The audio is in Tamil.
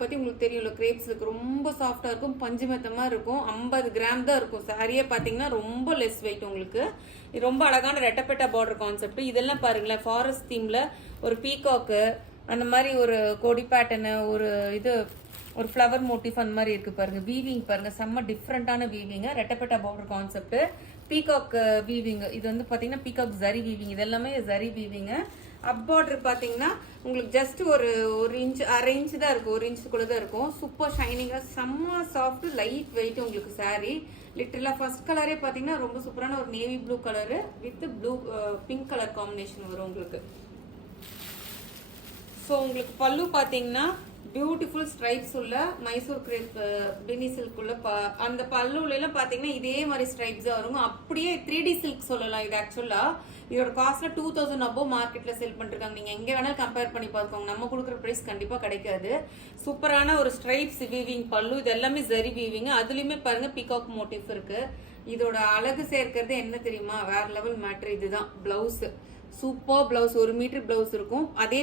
பற்றி உங்களுக்கு தெரியும்ல, கிரேப் சில்க் ரொம்ப சாஃப்டாக இருக்கும், பஞ்சு மெத்தமாக இருக்கும். 50 கிராம் தான் இருக்கும். சாரியே பார்த்தீங்கன்னா ரொம்ப லெஸ் வெயிட் உங்களுக்கு. இது ரொம்ப அழகான ரெட்டப்பெட்டா பார்டர் கான்செப்ட். இதெல்லாம் பாருங்களேன், ஃபாரஸ்ட் தீமில் ஒரு பீகாக்கு அந்த மாதிரி ஒரு கொடி பேட்டர்னு, ஒரு ஃப்ளவர் மோட்டிஃப் அந்த மாதிரி இருக்குது பாருங்கள். வீவிங் பாருங்கள், செம்ம டிஃப்ரெண்ட்டான வீவிங்க. ரெட்டப்பெட்டா பார்டர் கான்செப்ட், பீகாக் வீவிங். இது வந்து பார்த்தீங்கன்னா பீகாக் ஜரி வீவிங். இது எல்லாமே ஜரி வீவிங்க. அப் பார்டர் பார்த்தீங்கன்னா உங்களுக்கு ஜஸ்ட் ஒரு இன்ச், அரை இன்ச்சு தான் இருக்கும், 1 இன்ச்சுக்குள்ளே தான் இருக்கும். சூப்பர் ஷைனிங்காக, செம்ம சாஃப்ட், லைட் வெயிட் உங்களுக்கு சாரீ. லிட்டரலாக ஃபர்ஸ்ட் கலரே பார்த்தீங்கன்னா ரொம்ப சூப்பரான ஒரு navy blue colour with pink colour combination வரும் உங்களுக்கு. ஸோ உங்களுக்கு பல்லு பார்த்தீங்கன்னா பியூட்டிஃபுல் ஸ்ட்ரைப்ஸ் உள்ள மைசூர் கிரேப் பினி சில்க் உள்ள அந்த பல்லுலாம் பார்த்தீங்கன்னா இதே மாதிரி ஸ்ட்ரைப்ஸ் வரும். அப்படியே 3D சில்க் சொல்லலாம். இது ஆக்சுவலாக இதோட காஸ்ட்ல 2000 அபோவ் மார்க்கெட்ல சேல் பண்ணிருக்காங்க. நீங்க எங்க வேணாலும் கம்பேர் பண்ணி பார்த்துக்கோங்க, நம்ம கொடுக்குற பிரைஸ் கண்டிப்பா கிடைக்காது. சூப்பரான ஒரு ஸ்ட்ரைப்ஸ் வீவிங் பல்லு. இது எல்லாமே ஜரி வீவிங். அதுலயுமே பாருங்க பீகாக் மோட்டிவ் இருக்கு. இதோட அழகு சேர்க்கிறது என்ன தெரியுமா, வேற லெவல் மேட்ரு. இதுதான் blouse. Super blouse, 1 metre blouse இருக்கும். அதே